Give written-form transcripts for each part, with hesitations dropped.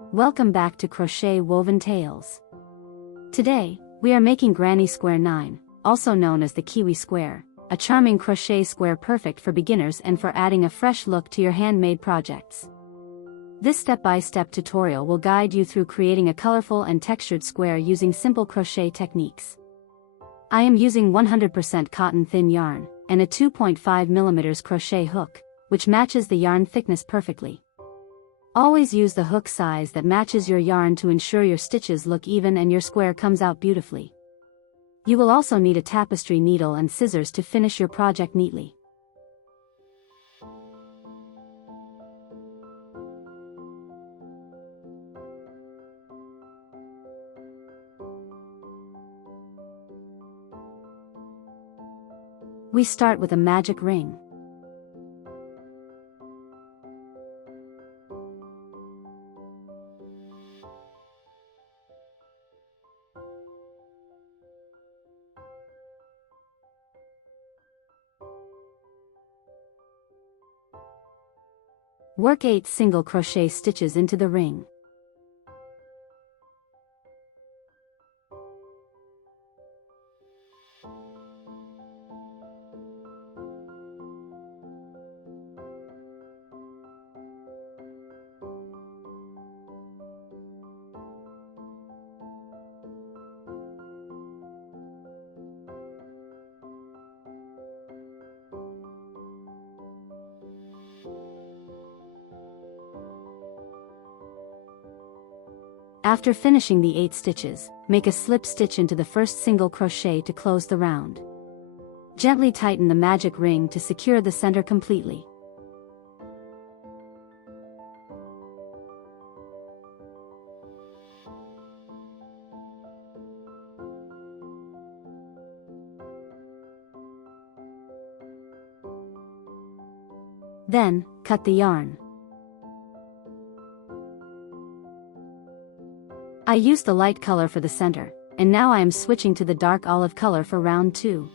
Welcome back to Crochet Woven Tales. Today, we are making Granny Square 9, also known as the Kiwi Square, a charming crochet square perfect for beginners and for adding a fresh look to your handmade projects. This step-by-step tutorial will guide you through creating a colorful and textured square using simple crochet techniques. I am using 100% cotton thin yarn, and a 2.5mm crochet hook, which matches the yarn thickness perfectly. Always use the hook size that matches your yarn to ensure your stitches look even and your square comes out beautifully. You will also need a tapestry needle and scissors to finish your project neatly. We start with a magic ring. Work 8 single crochet stitches into the ring. After finishing the 8 stitches, make a slip stitch into the first single crochet to close the round. Gently tighten the magic ring to secure the center completely. Then, cut the yarn. I used the light color for the center, and now I am switching to the dark olive color for round 2.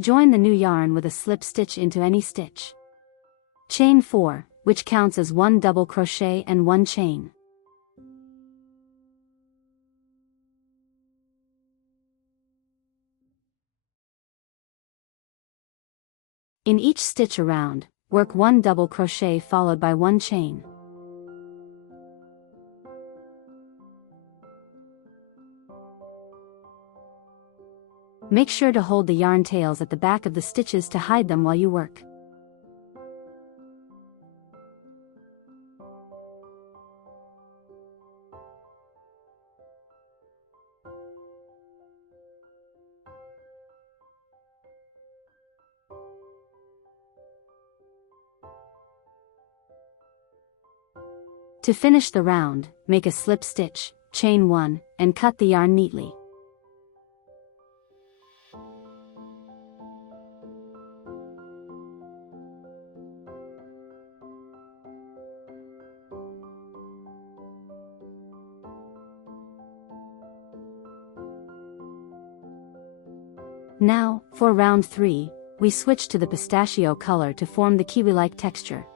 Join the new yarn with a slip stitch into any stitch. Chain 4, which counts as 1 double crochet and 1 chain. In each stitch around, work 1 double crochet followed by 1 chain. Make sure to hold the yarn tails at the back of the stitches to hide them while you work. To finish the round, make a slip stitch, chain 1, and cut the yarn neatly. Now, for round 3, we switch to the pistachio color to form the kiwi-like texture.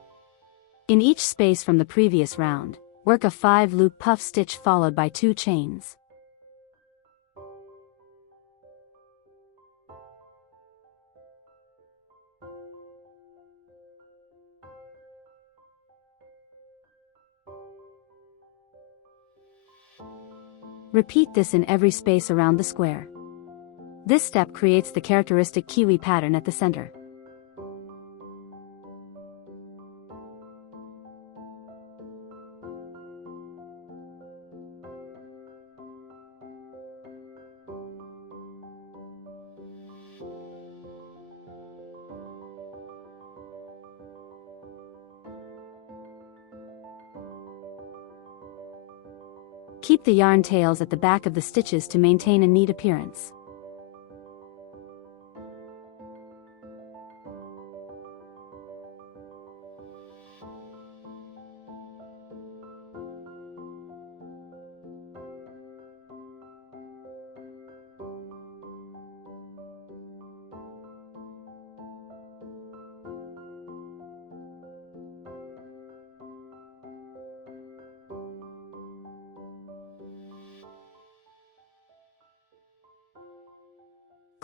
In each space from the previous round, work a 5-loop puff stitch followed by 2 chains. Repeat this in every space around the square. This step creates the characteristic kiwi pattern at the center. Keep the yarn tails at the back of the stitches to maintain a neat appearance.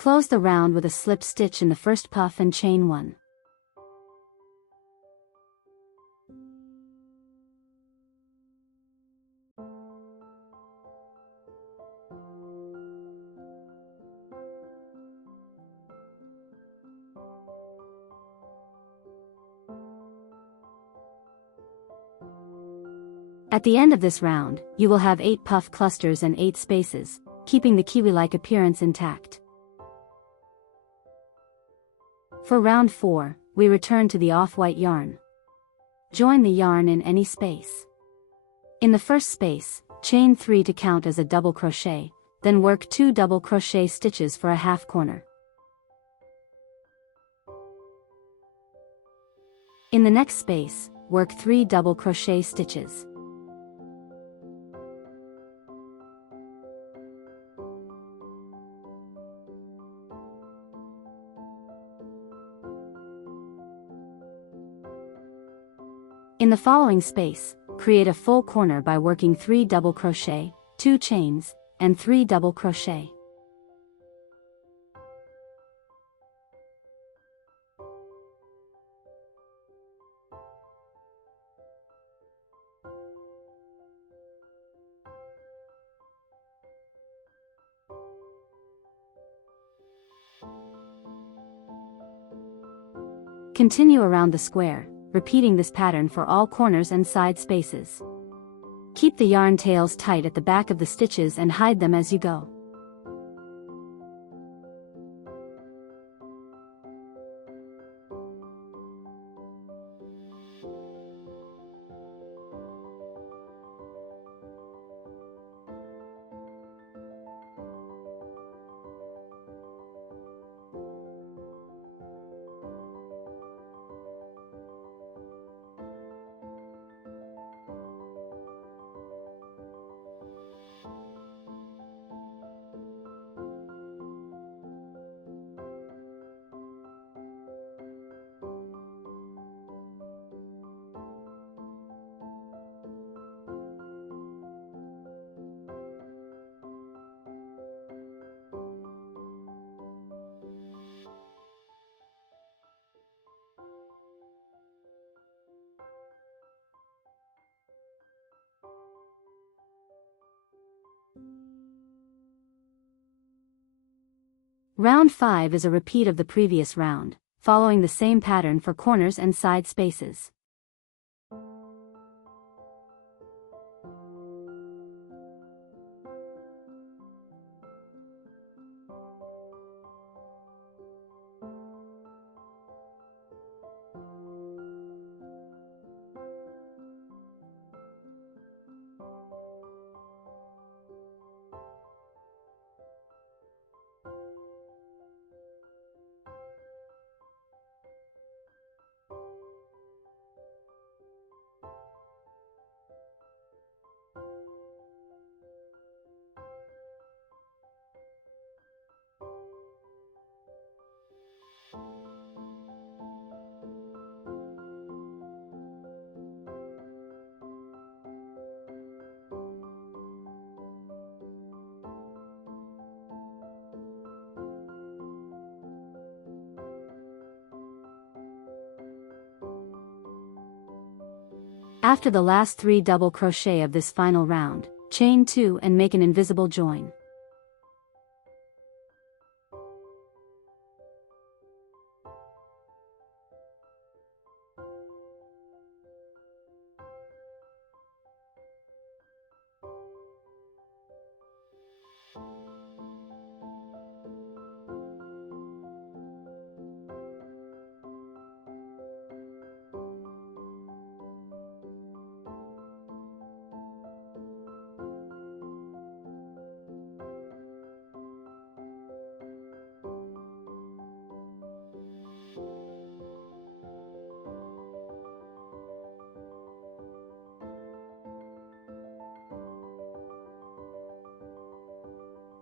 Close the round with a slip stitch in the first puff and chain 1. At the end of this round, you will have 8 puff clusters and 8 spaces, keeping the kiwi-like appearance intact. For round 4, we return to the off-white yarn. Join the yarn in any space. In the first space, chain 3 to count as a double crochet, then work 2 double crochet stitches for a half corner. In the next space, work 3 double crochet stitches. In the following space, create a full corner by working 3 double crochet, 2 chains, and 3 double crochet. Continue around the square, repeating this pattern for all corners and side spaces. Keep the yarn tails tight at the back of the stitches and hide them as you go. Round 5 is a repeat of the previous round, following the same pattern for corners and side spaces. After the last 3 double crochet of this final round, chain 2 and make an invisible join.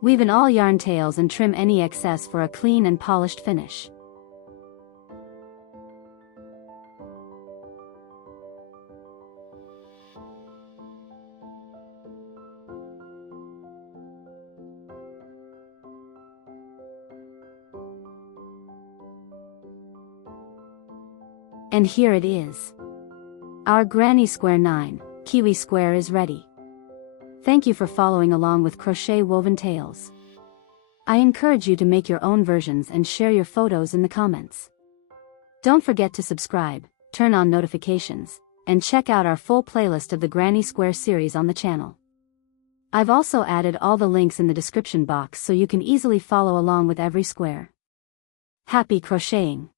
Weave in all yarn tails and trim any excess for a clean and polished finish. And here it is. Our Granny Square 9, Kiwi Square is ready. Thank you for following along with Crochet Woven Tales. I encourage you to make your own versions and share your photos in the comments. Don't forget to subscribe, turn on notifications, and check out our full playlist of the Granny Square series on the channel. I've also added all the links in the description box so you can easily follow along with every square. Happy crocheting!